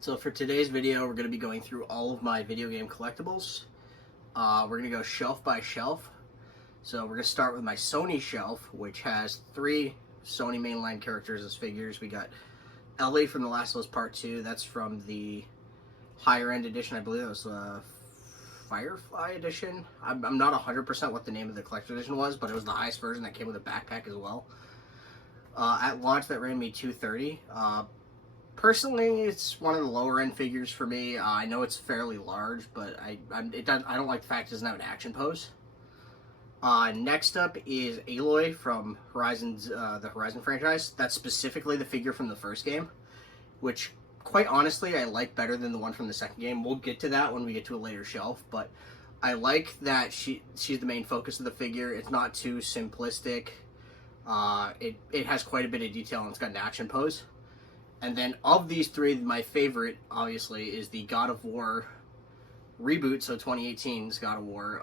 So for today's video, we're going to be going through all of my video game collectibles. We're going to go shelf by shelf. So we're going to start with my Sony shelf, which has 3 Sony mainline characters as figures. We got Ellie from The Last of Us Part 2. That's from the higher end edition. I believe it was Firefly edition. I'm not 100% what the name of the collector edition was, but it was the highest version that came with a backpack as well. At launch, that ran me $230. Personally, it's one of the lower end figures for me. I know it's fairly large, but I don't like the fact it doesn't have an action pose. Next up is Aloy from the Horizon franchise. That's specifically the figure from the first game, which, quite honestly, I like better than the one from the second game. We'll get to that when we get to a later shelf, but I like that she's the main focus of the figure. It's not too simplistic. It has quite a bit of detail, and it's got an action pose. And then of these 3, my favorite, obviously, is the God of War reboot, so 2018's God of War,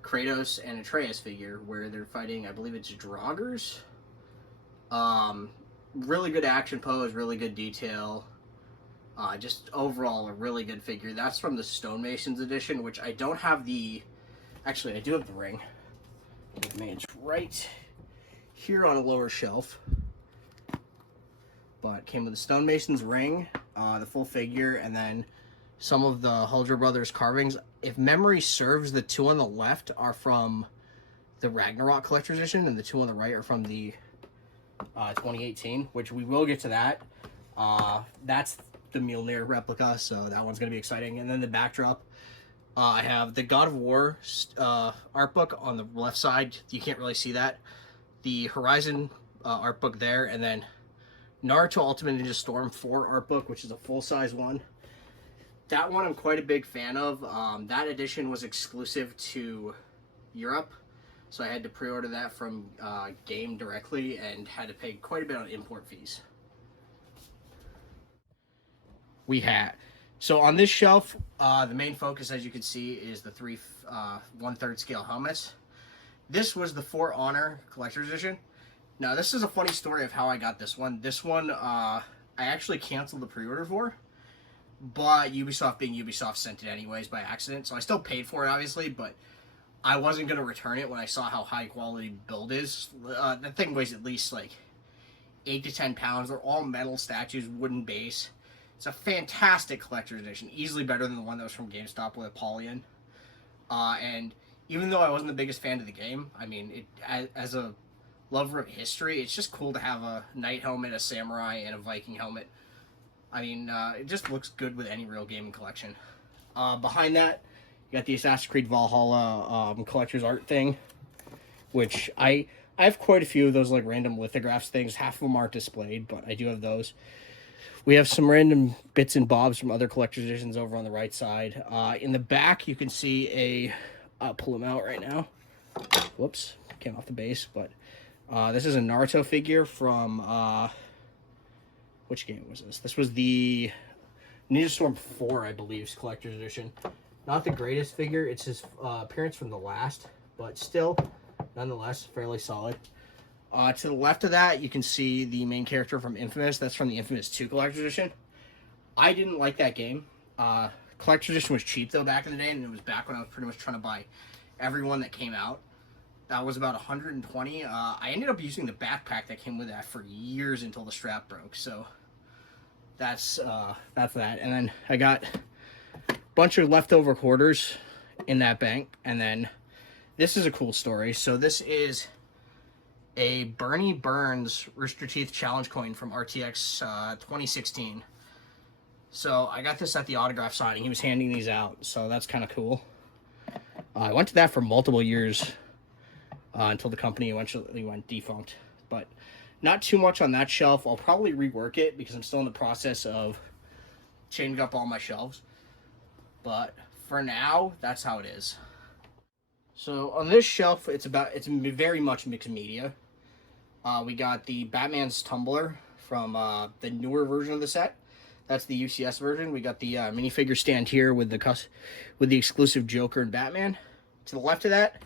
Kratos and Atreus figure, where they're fighting, I believe it's Draugrs. Really good action pose, really good detail. Just overall, a really good figure. That's from the Stonemasons edition, which I don't have the... Actually, I do have the ring. It's right here on a lower shelf. But it came with the Stonemasons ring, the full figure, and then some of the Huldra Brothers carvings. If memory serves, the 2 on the left are from the Ragnarok Collector's Edition, and the 2 on the right are from the 2018, which we will get to that. That's the Mjolnir replica, so that one's going to be exciting. And then the backdrop, I have the God of War art book on the left side. You can't really see that. The Horizon art book there, and then Naruto Ultimate Ninja Storm 4 art book, which is a full-size one. That one I'm quite a big fan of. That edition was exclusive to Europe, so I had to pre-order that from Game directly and had to pay quite a bit on import fees. So on this shelf, the main focus, as you can see, is the 3 1/3 scale helmets. This was the For Honor Collector's Edition. Now, this is a funny story of how I got this one. This one, I actually canceled the pre-order for, but Ubisoft being Ubisoft sent it anyways by accident. So I still paid for it, obviously, but I wasn't going to return it when I saw how high quality build is. That thing weighs at least like 8 to 10 pounds. They're all metal statues, wooden base. It's a fantastic collector's edition, easily better than the one that was from GameStop with Apollyon. And even though I wasn't the biggest fan of the game, I mean, as a lover of history, it's just cool to have a knight helmet, a samurai, and a Viking helmet. I mean, it just looks good with any real gaming collection. Behind that, you got the Assassin's Creed Valhalla collector's art thing, which I have quite a few of those like random lithographs things. Half of them aren't displayed, but I do have those. We have some random bits and bobs from other collector's editions over on the right side. In the back, you can see I'll pull them out right now. Whoops, came off the base, but this is a Naruto figure from, which game was this? This was the Ninja Storm 4, I believe, collector's edition. Not the greatest figure. It's his appearance from the last, but still, nonetheless, fairly solid. To the left of that, you can see the main character from Infamous. That's from the Infamous 2 collector's edition. I didn't like that game. Collector's edition was cheap, though, back in the day, and it was back when I was pretty much trying to buy everyone that came out. That was about $120. I ended up using the backpack that came with that for years until the strap broke. So that's that. And then I got a bunch of leftover quarters in that bank. And then this is a cool story. So this is a Bernie Burns Rooster Teeth Challenge coin from RTX 2016. So I got this at the autograph signing. He was handing these out, so that's kind of cool. I went to that for multiple years. Until the company eventually went defunct. But not too much on that shelf. I'll probably rework it because I'm still in the process of changing up all my shelves. But for now, that's how it is. So on this shelf, it's very much mixed media. We got the Batman's tumbler from the newer version of the set. That's the UCS version. We got the minifigure stand here with the exclusive Joker and Batman. To the left of that,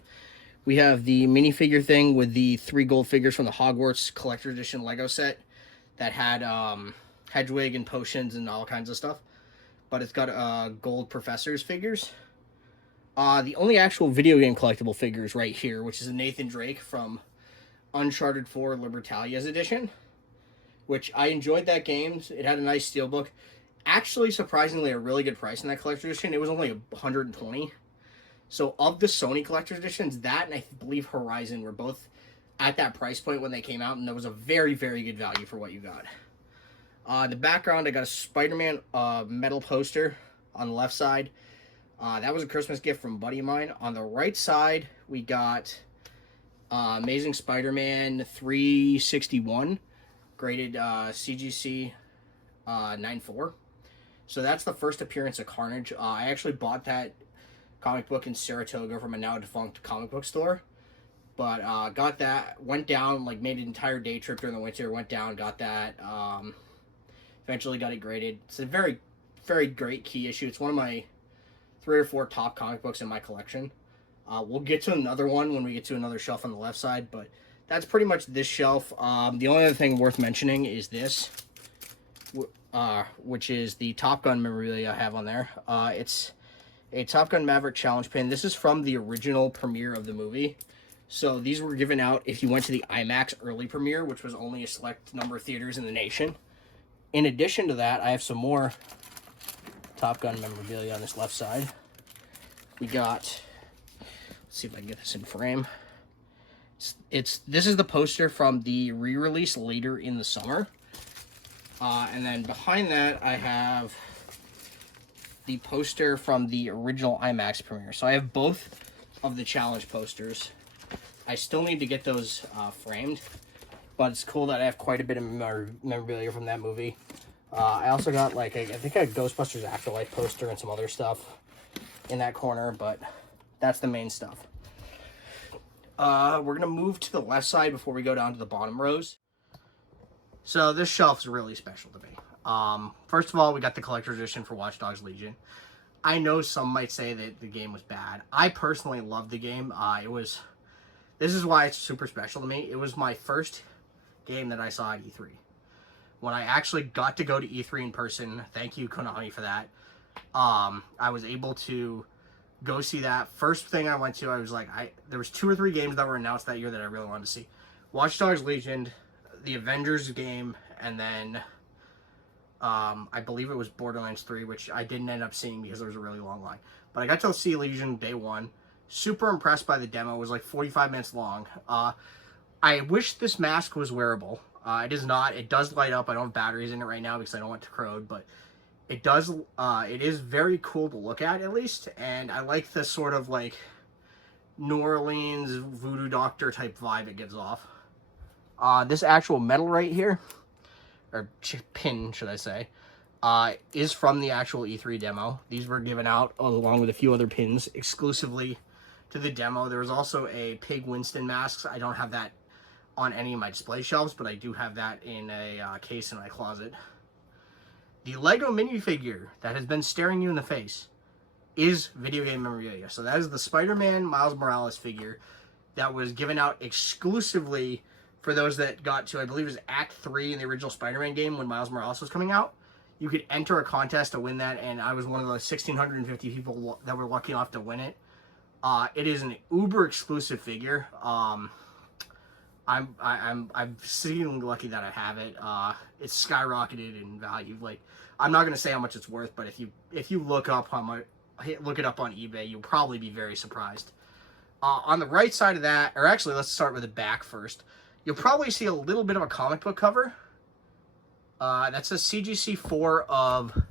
we have the minifigure thing with the 3 gold figures from the Hogwarts Collector Edition Lego set that had Hedwig and potions and all kinds of stuff. But it's got gold professors figures. The only actual video game collectible figure is right here, which is a Nathan Drake from Uncharted 4 Libertalia's edition, which I enjoyed that game. It had a nice steelbook. Actually, surprisingly, a really good price in that collector's edition. It was only $120. So of the Sony collector's editions, that and I believe Horizon were both at that price point when they came out, and that was a very, very good value for what you got. The background, I got a Spider-Man metal poster on the left side. That was a Christmas gift from a buddy of mine. On the right side, we got Amazing Spider-Man 361, graded CGC 9.4. So that's the first appearance of Carnage. I actually bought that comic book in Saratoga from a now defunct comic book store. But got that, went down, like made an entire day trip during the winter, went down, got that, eventually got it graded. It's a very, very great key issue. It's one of my 3 or 4 top comic books in my collection. We'll get to another one when we get to another shelf on the left side, but that's pretty much this shelf. The only other thing worth mentioning is this, which is the Top Gun memorabilia I have on there. It's a Top Gun Maverick challenge pin. This is from the original premiere of the movie. So these were given out if you went to the IMAX early premiere, which was only a select number of theaters in the nation. In addition to that, I have some more Top Gun memorabilia on this left side. We got, let's see if I can get this in frame. This is the poster from the re-release later in the summer. And then behind that, I have the poster from the original IMAX premiere. So I have both of the challenge posters. I still need to get those framed, but it's cool that I have quite a bit of memorabilia from that movie. I also got, like, I think a Ghostbusters Afterlife poster and some other stuff in that corner, but that's the main stuff. We're going to move to the left side before we go down to the bottom rows. So this shelf is really special to me. First of all, we got the collector's edition for Watch Dogs Legion. I know some might say that the game was bad. I personally loved the game. This is why it's super special to me. It was my first game that I saw at E3. When I actually got to go to E3 in person, thank you Konami for that, I was able to go see that. First thing I went to, I was like, there was 2 or 3 games that were announced that year that I really wanted to see. Watch Dogs Legion, the Avengers game, and then I believe it was Borderlands 3, which I didn't end up seeing because there was a really long line. But I got to see Legion day 1. Super impressed by the demo. It was like 45 minutes long. I wish this mask was wearable. It is not. It does light up. I don't have batteries in it right now because I don't want to corrode, but it does. It is very cool to look at least, and I like the sort of like New Orleans voodoo doctor type vibe it gives off. This actual metal right here, or pin should I say, is from the actual E3 demo. These were given out along with a few other pins exclusively to the demo. There was also a Pig Winston mask. I don't have that on any of my display shelves, but I do have that in a case in my closet. The Lego minifigure that has been staring you in the face is video game memorabilia. So that is the Spider-Man Miles Morales figure that was given out exclusively for those that got to, I believe it was Act 3 in the original Spider-Man game when Miles Morales was coming out. You could enter a contest to win that, and I was one of the 1,650 people that were lucky enough to win it. It is an uber exclusive figure. I'm exceedingly lucky that I have it. It's skyrocketed in value. Like, I'm not gonna say how much it's worth, but if you look up how much, look it up on eBay, you'll probably be very surprised. On the right side of that, or actually, let's start with the back first. You'll probably see a little bit of a comic book cover. That's a CGC 4 of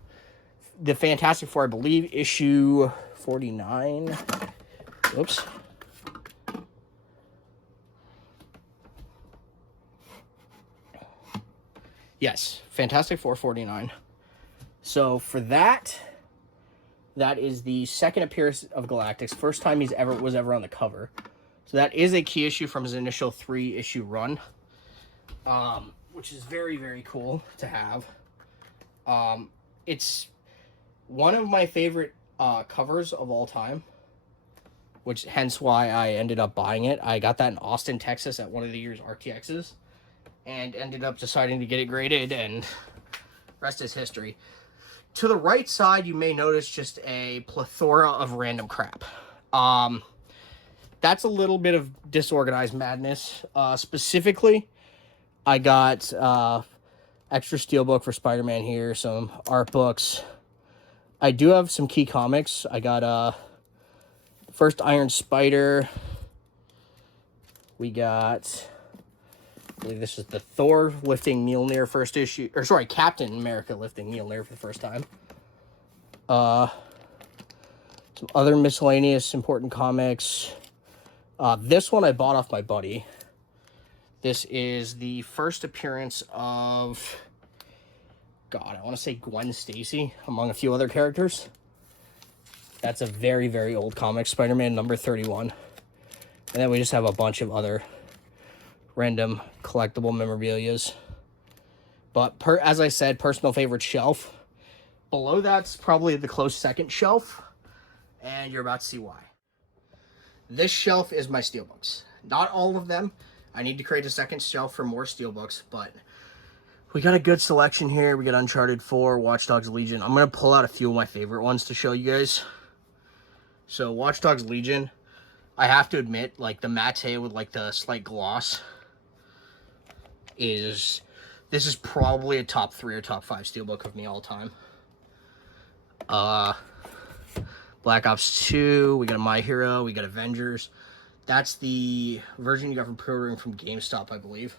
the Fantastic Four, I believe, issue 49. Whoops. Yes, Fantastic Four 49. So for that is the second appearance of Galactus. First time he's was ever on the cover. So that is a key issue from his initial 3-issue run, which is very, very cool to have. It's one of my favorite covers of all time, which hence why I ended up buying it. I got that in Austin, Texas at one of the year's RTXs, and ended up deciding to get it graded, and rest is history. To the right side, you may notice just a plethora of random crap. That's a little bit of disorganized madness. Specifically, I got extra Steelbook for Spider-Man here, some art books. I do have some key comics. I got first Iron Spider. We got, I believe this is the Thor lifting Mjolnir first issue, or sorry, Captain America lifting Mjolnir for the first time. Some other miscellaneous important comics. This one I bought off my buddy. This is the first appearance of, God, I want to say Gwen Stacy, among a few other characters. That's a very, very old comic, Spider-Man number 31. And then we just have a bunch of other random collectible memorabilias. But as I said, personal favorite shelf. Below that's probably the close second shelf. And you're about to see why. This shelf is my Steelbooks. Not all of them. I need to create a second shelf for more Steelbooks, but we got a good selection here. We got Uncharted 4, Watch Dogs Legion. I'm going to pull out a few of my favorite ones to show you guys. So Watch Dogs Legion, I have to admit, like the matte with like the slight gloss this is probably a top 3 or top 5 Steelbook of me all time. Black Ops 2, we got a My Hero, we got Avengers. That's the version you got from pre-ordering from GameStop, I believe.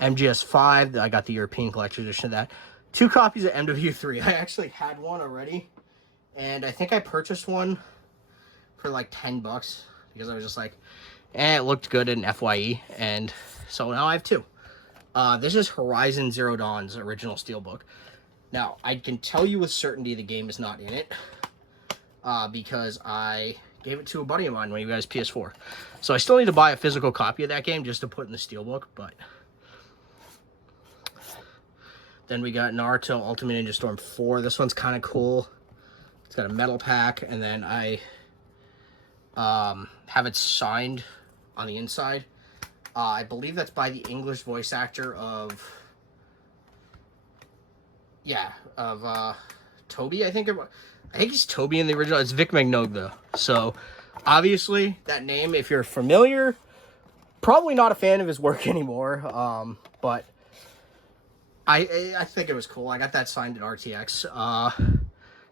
MGS 5, I got the European collector's edition of that. 2 copies of MW3. I actually had one already, and I think I purchased one for like $10 because I was just like, it looked good in FYE, and so now I have 2. This is Horizon Zero Dawn's original Steelbook. Now, I can tell you with certainty the game is not in it, because I gave it to a buddy of mine when he got his PS4. So I still need to buy a physical copy of that game just to put in the Steelbook, but then we got Naruto Ultimate Ninja Storm 4. This one's kind of cool. It's got a metal pack, and then I have it signed on the inside. I believe that's by the English voice actor of Toby, I think he's Toby in the original. It's Vic Mignogna, though. So, obviously, that name, if you're familiar, probably not a fan of his work anymore. But I think it was cool. I got that signed at RTX.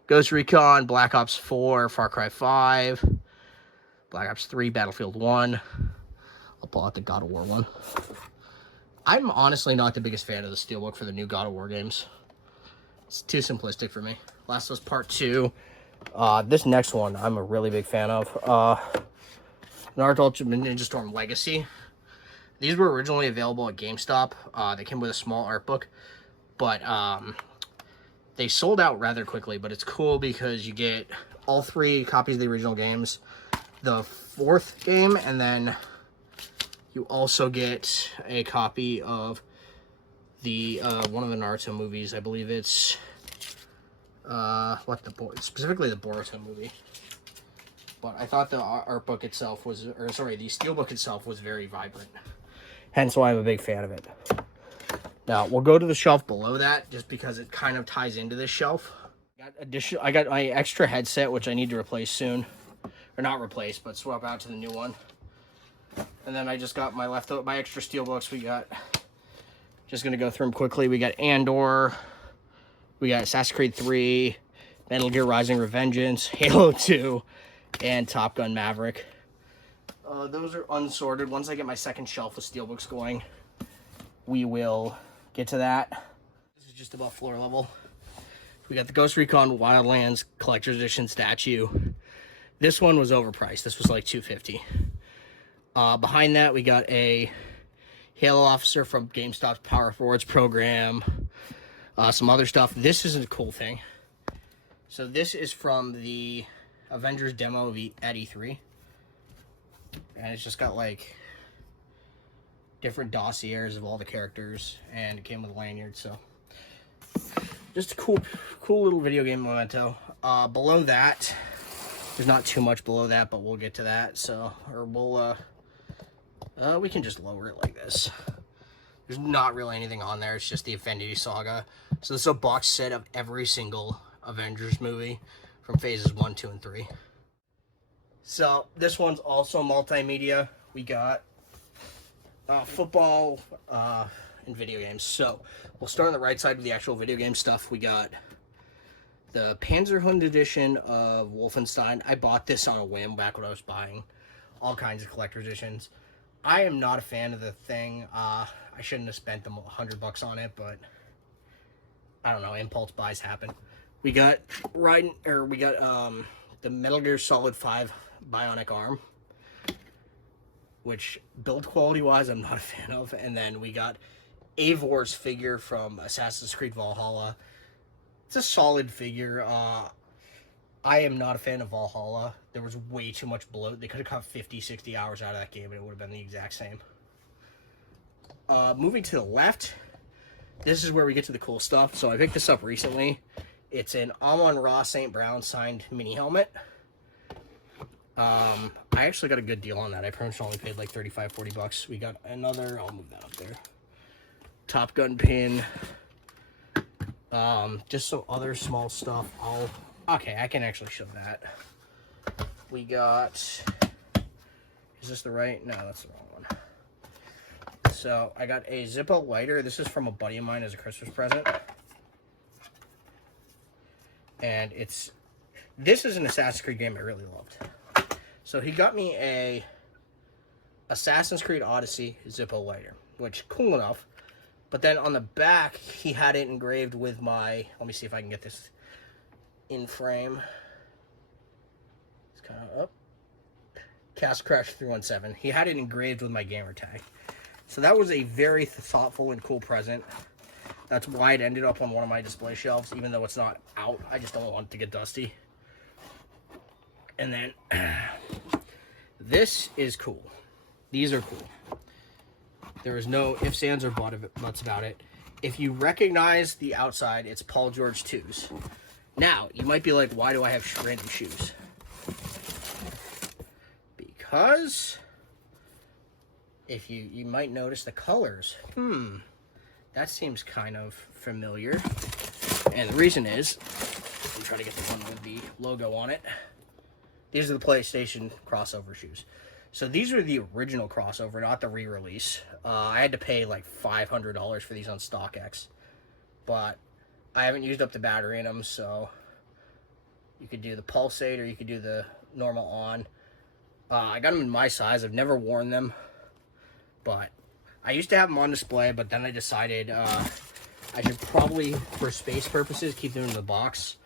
Ghost Recon, Black Ops 4, Far Cry 5, Black Ops 3, Battlefield 1. I'll pull out the God of War one. I'm honestly not the biggest fan of the Steelbook for the new God of War games. It's too simplistic for me. Last of Us Part 2. This next one I'm a really big fan of. Naruto Ultimate Ninja Storm Legacy. These were originally available at GameStop. They came with a small art book, but they sold out rather quickly. But it's cool because you get all 3 copies of the original games, the 4th game, and then you also get a copy of the one of the Naruto movies. I believe it's specifically the Boruto movie. But I thought the art book itself was, or sorry, the Steelbook itself was very vibrant. Hence why I'm a big fan of it. Now we'll go to the shelf below that, just because it kind of ties into this shelf. I got my extra headset, which I need to replace soon, or not replace, but swap out to the new one. And then I just got my extra Steelbooks. We got, just gonna go through them quickly. We got Andor, we got Assassin's Creed 3, Metal Gear Rising: Revengeance, Halo 2, and Top Gun Maverick. Those are unsorted. Once I get my second shelf of Steelbooks going, we will get to that. This is just about floor level. We got the Ghost Recon Wildlands Collector's Edition statue. This one was overpriced. This was like $250. Behind that, we got a Halo officer from GameStop's Power Forwards program. Some other stuff. This is a cool thing. So this is from the Avengers demo at E3. And it's just got like different dossiers of all the characters, and it came with a lanyard, so just a cool little video game memento. Below that, there's not too much below that, but we'll get to that. So, or we'll we can just lower it like this. There's not really anything on there. It's just the Infinity Saga. So this is a box set of every single Avengers movie from phases 1, 2, and 3. So this one's also multimedia. We got football and video games. So we'll start on the right side with the actual video game stuff. We got the Panzerhund edition of Wolfenstein. I bought this on a whim back when I was buying all kinds of collector editions. I am not a fan of the thing. I shouldn't have spent the $100 on it, but I don't know, impulse buys happen. We got the Metal Gear Solid 5 Bionic Arm, which build quality wise I'm not a fan of. And then we got Eivor's figure from Assassin's Creed Valhalla. It's a solid figure. I am not a fan of Valhalla. There was way too much bloat. They could have cut 50, 60 hours out of that game and it would have been the exact same. Moving to the left, this is where we get to the cool stuff. So I picked this up recently. It's an Amon-Ra St. Brown signed mini helmet. I actually got a good deal on that. I pretty much only paid like 35, 40 bucks. We got another, I'll move that up there, Top Gun pin. Just some other small stuff. Okay, I can actually show that. We got, is this the right? No, that's the wrong one. So I got a Zippo lighter. This is from a buddy of mine as a Christmas present. And this is an Assassin's Creed game I really loved. So he got me a Assassin's Creed Odyssey Zippo lighter, which cool enough. But then on the back, he had it engraved with my, let me see if I can get this in frame. It's kind of up. Cast Crash 317. He had it engraved with my gamer tag. So that was a very thoughtful and cool present. That's why it ended up on one of my display shelves, even though it's not out. I just don't want it to get dusty. And then, this is cool. These are cool. There is no ifs, ands, or buts about it. If you recognize the outside, it's Paul George 2s. Now, you might be like, why do I have random shoes? Because if you might notice the colors. That seems kind of familiar. And the reason is, I'm trying to get the one with the logo on it. These are the PlayStation crossover shoes. So these were the original crossover, not the re-release. I had to pay like $500 for these on StockX. But I haven't used up the battery in them, so you could do the Pulsate or you could do the normal on. I got them in my size. I've never worn them, but I used to have them on display, but then I decided I should probably, for space purposes, keep them in the box.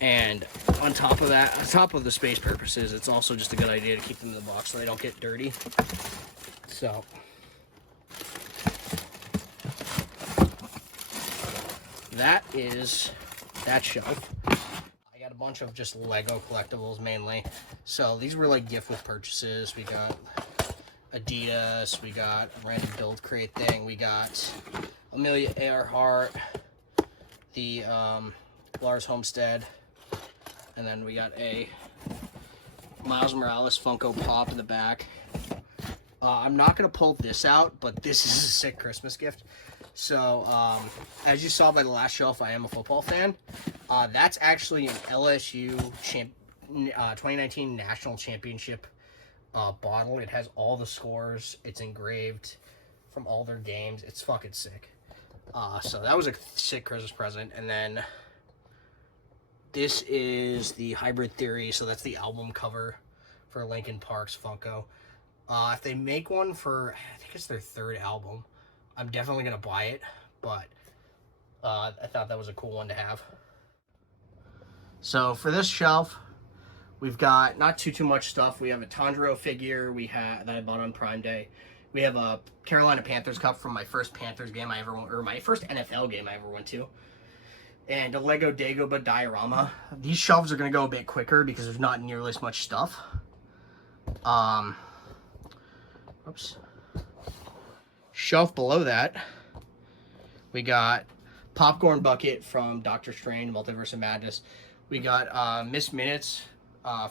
And on top of that, on top of the space purposes, it's also just a good idea to keep them in the box so they don't get dirty. So that is that shelf. I got a bunch of just Lego collectibles mainly. So these were like gift with purchases. We got Adidas, we got a random build crate thing, we got Emilia Earhart, the Lars Homestead, and then we got a Miles Morales Funko Pop in the back. I'm not going to pull this out, but this is a sick Christmas gift. So, as you saw by the last shelf, I am a football fan. That's actually an LSU 2019 National Championship bottle. It has all the scores. It's engraved from all their games. It's fucking sick. So that was a sick Christmas present. And then this is the Hybrid Theory. So that's the album cover for Linkin Park's Funko. If they make one for, I think it's their third album, I'm definitely going to buy it. But I thought that was a cool one to have. So for this shelf, we've got not too much stuff. We have a Tanjiro figure that I bought on Prime Day. We have a Carolina Panthers cup from my first Panthers game I ever went, or my first NFL game I ever went to. And a Lego Dagobah diorama. These shelves are going to go a bit quicker because there's not nearly as much stuff. Oops. Shelf below that, we got Popcorn Bucket from Doctor Strange, Multiverse of Madness. We got Miss Minutes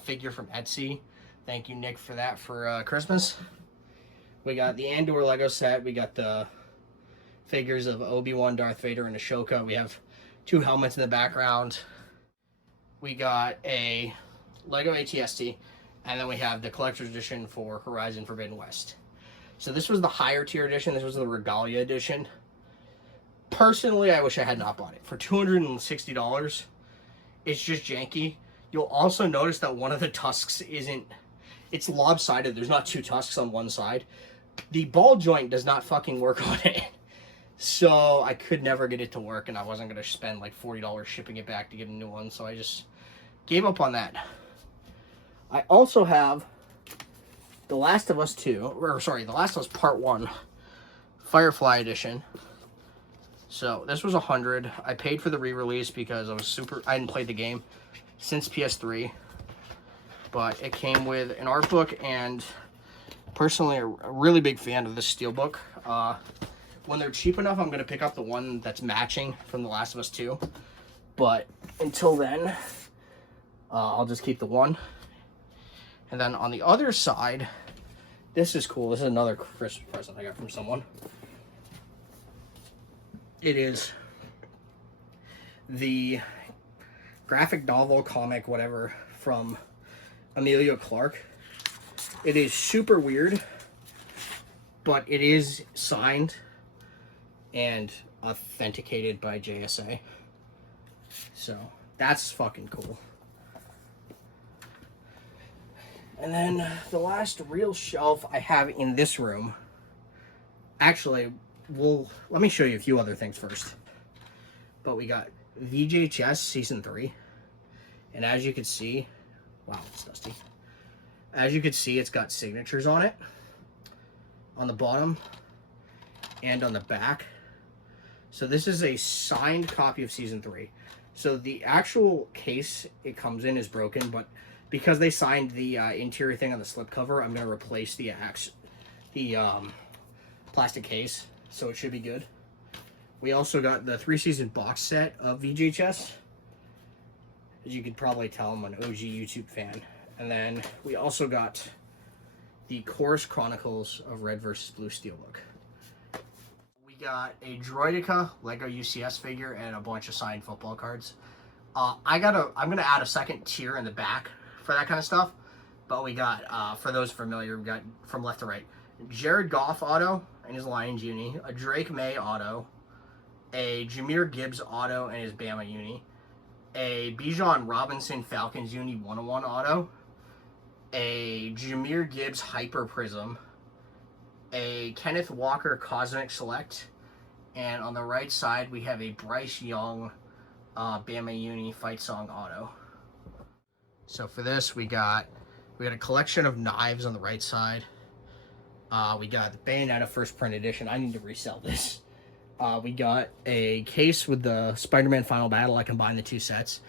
figure from Etsy. Thank you, Nick, for that for Christmas. We got the Andor Lego set. We got the figures of Obi-Wan, Darth Vader, and Ashoka. We have 2 helmets in the background. We got a Lego ATST, and then we have the collector's edition for Horizon Forbidden West. So this was the higher tier edition. This was the Regalia edition. Personally, I wish I had not bought it. For $260, it's just janky. You'll also notice that one of the tusks it's lopsided. There's not 2 tusks on one side. The ball joint does not fucking work on it. So I could never get it to work, and I wasn't going to spend like $40 shipping it back to get a new one. So I just gave up on that. I also have The Last of Us 2, or sorry, The Last of Us Part 1 Firefly Edition. So this was $100. I paid for the re-release because I hadn't played the game since PS3. But it came with an art book, and personally a really big fan of this Steelbook. When they're cheap enough, I'm going to pick up the one that's matching from The Last of Us 2. But until then, I'll just keep the one. And then on the other side, this is cool. This is another Christmas present I got from someone. It is the graphic novel, comic, whatever, from Emilia Clarke. It is super weird, but it is signed and authenticated by JSA. So that's fucking cool. And then the last real shelf I have in this room, actually, let me show you a few other things first. But we got VHS Season 3. And as you can see, wow, it's dusty. As you can see, it's got signatures on it. On the bottom and on the back. So this is a signed copy of Season 3. So the actual case it comes in is broken, but because they signed the interior thing on the slipcover, I'm going to replace the plastic case, so it should be good. We also got the 3-season box set of VHS. As you could probably tell, I'm an OG YouTube fan. And then we also got the Chorus Chronicles of Red vs. Blue Steelbook. We got a Droideka Lego UCS figure and a bunch of signed football cards. I'm gonna add a second tier in the back for that kind of stuff. But we got, for those familiar, we got from left to right, Jared Goff auto and his Lions uni, a Drake May auto, a Jahmyr Gibbs auto and his Bama uni, a Bijan Robinson Falcons uni 101 auto, a Jahmyr Gibbs Hyper Prism, a Kenneth Walker Cosmic Select, and on the right side we have a Bryce Young Bama uni Fight Song auto. So for this, we got a collection of knives on the right side. We got the Bayonetta first print edition. I need to resell this. We got a case with the Spider-Man Final Battle. I combined the 2 sets.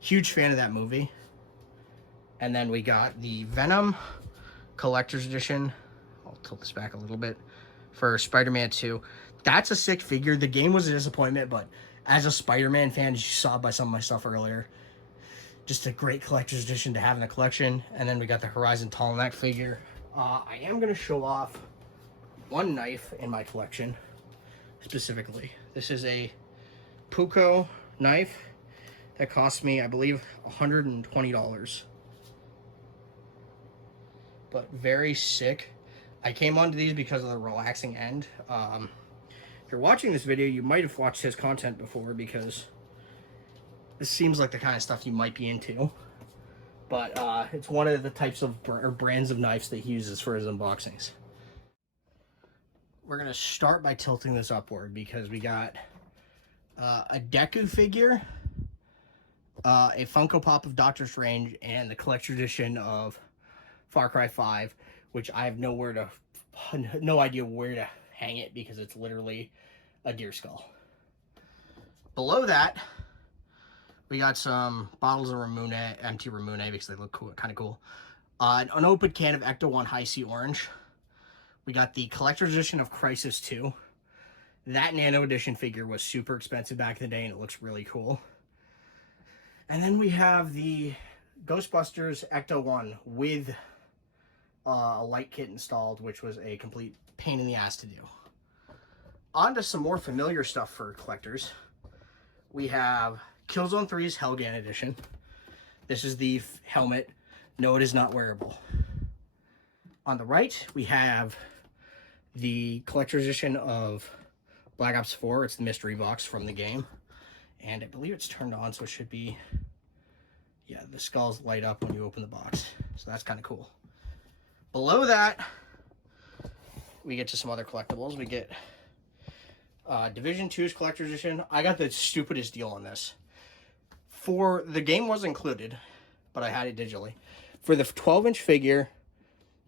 Huge fan of that movie. And then we got the Venom Collector's Edition. I'll tilt this back a little bit. For Spider-Man 2. That's a sick figure. The game was a disappointment, but as a Spider-Man fan, as you saw by some of my stuff earlier, just a great collector's edition to have in the collection. And then we got the Horizon Tall Neck figure. I am going to show off one knife in my collection, specifically. This is a Funkos knife that cost me, I believe, $120. But very sick. I came onto these because of the relaxing end. If you're watching this video, you might have watched his content before, because this seems like the kind of stuff you might be into. But it's one of the types of brands of knives that he uses for his unboxings. We're going to start by tilting this upward because we got a Deku figure, a Funko Pop of Doctor Strange, and the collector's edition of Far Cry 5, which I have no idea where to hang it because it's literally a deer skull. Below that, we got some bottles of Ramune, empty Ramune, because they look cool, kind of cool. An unopened can of Ecto 1 High Sea Orange. We got the collector's edition of Crisis 2. That Nano Edition figure was super expensive back in the day, and it looks really cool. And then we have the Ghostbusters Ecto 1 with a light kit installed, which was a complete pain in the ass to do. on to some more familiar stuff for collectors. We have Killzone 3's Helghan edition. This is the helmet. No, it is not wearable. On the right, we have the collector's edition of Black Ops 4. It's the mystery box from the game. And I believe it's turned on, so it should be... Yeah, the skulls light up when you open the box. So that's kind of cool. Below that, we get to some other collectibles. We get Division 2's collector's edition. I got the stupidest deal on this. For the game was included, but I had it digitally. For the 12-inch figure,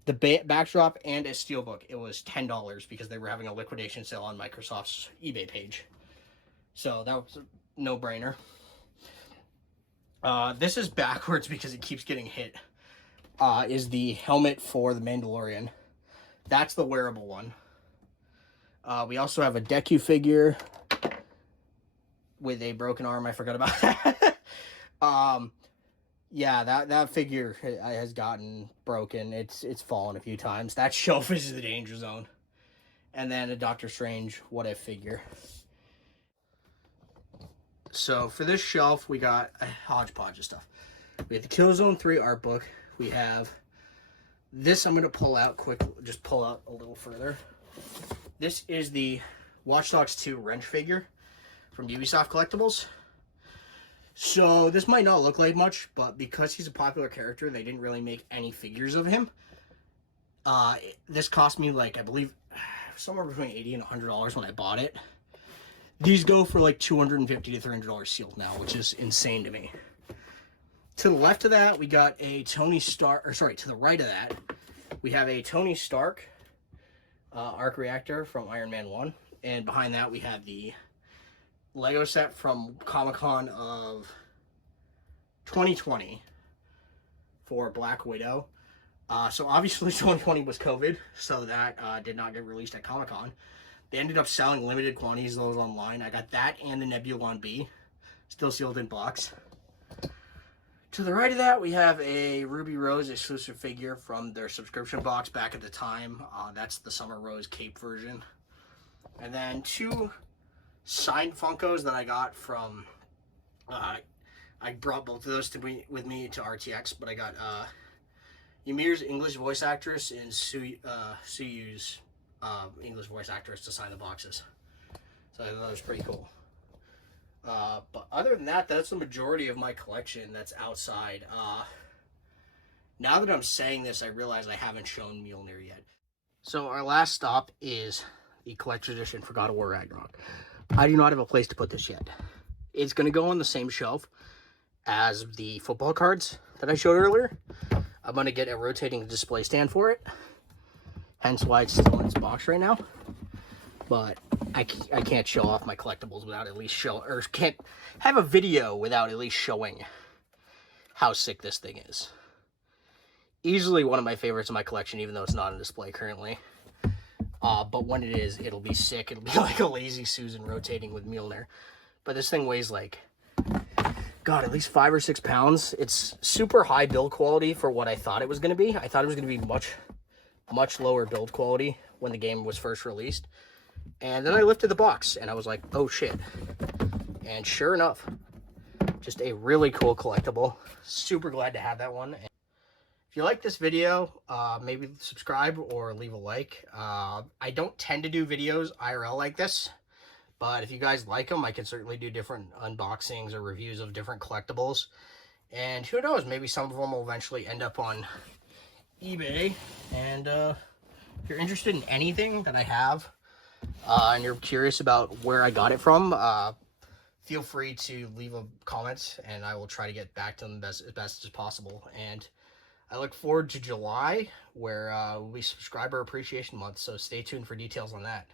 the backdrop, and a steelbook, it was $10 because they were having a liquidation sale on Microsoft's eBay page. So that was a no-brainer. This is backwards because it keeps getting hit. Is the helmet for the Mandalorian. That's the wearable one. We also have a Deku figure with a broken arm. I forgot about that. Yeah, that figure has gotten broken. It's fallen a few times. That shelf is the danger zone. And then a Doctor Strange what if figure. So for this shelf, we got a hodgepodge of stuff. We have the Killzone 3 art book. We have this. I'm going to pull out quick, just pull out a little further. This is the Watch Dogs 2 wrench figure from Ubisoft Collectibles. So this might not look like much, but because he's a popular character, they didn't really make any figures of him. This cost me, like, I believe, somewhere between $80 and $100 when I bought it. These go for like $250 to $300 sealed now, which is insane to me. To the left of that, we got a Tony Stark, or sorry, to the right of that, we have a Tony Stark arc reactor from Iron Man 1. And behind that, we have the Lego set from Comic-Con of 2020 for Black Widow. So obviously 2020 was COVID, so that did not get released at Comic-Con. They ended up selling limited quantities of those online. I got that and the Nebulon B, still sealed in box. To the right of that, we have a Ruby Rose exclusive figure from their subscription box back at the time. That's the Summer Rose cape version. And then two signed Funkos that I got from... I brought both of those with me to RTX, but I got Ymir's English voice actress and Suyu's English voice actress to sign the boxes. So I thought that was pretty cool. But other than that, that's the majority of my collection that's outside. Now that I'm saying this, I realize I haven't shown Mjolnir yet. So our last stop is the collector's edition for God of War Ragnarok. I do not have a place to put this yet. It's going to go on the same shelf as the football cards that I showed earlier. I'm going to get a rotating display stand for it. Hence why it's still in its box right now. But I can't show off my collectibles without at least or can't have a video without at least showing how sick this thing is. Easily one of my favorites in my collection, even though it's not on display currently. But when it is, it'll be sick. It'll be like a Lazy Susan rotating with Mjolnir. But this thing weighs like, God, at least 5 or 6 pounds. It's super high build quality for what I thought it was going to be. I thought it was going to be much lower build quality when the game was first released. And then I lifted the box and I was like, oh shit. And sure enough, just a really cool collectible. Super glad to have that one. If you like this video, maybe subscribe or leave a like. I don't tend to do videos IRL like this, but if you guys like them, I can certainly do different unboxings or reviews of different collectibles. And who knows, maybe some of them will eventually end up on eBay. And if you're interested in anything that I have, and you're curious about where I got it from, feel free to leave a comment and I will try to get back to them as best as possible. And I look forward to July, where will be Subscriber Appreciation Month, so stay tuned for details on that.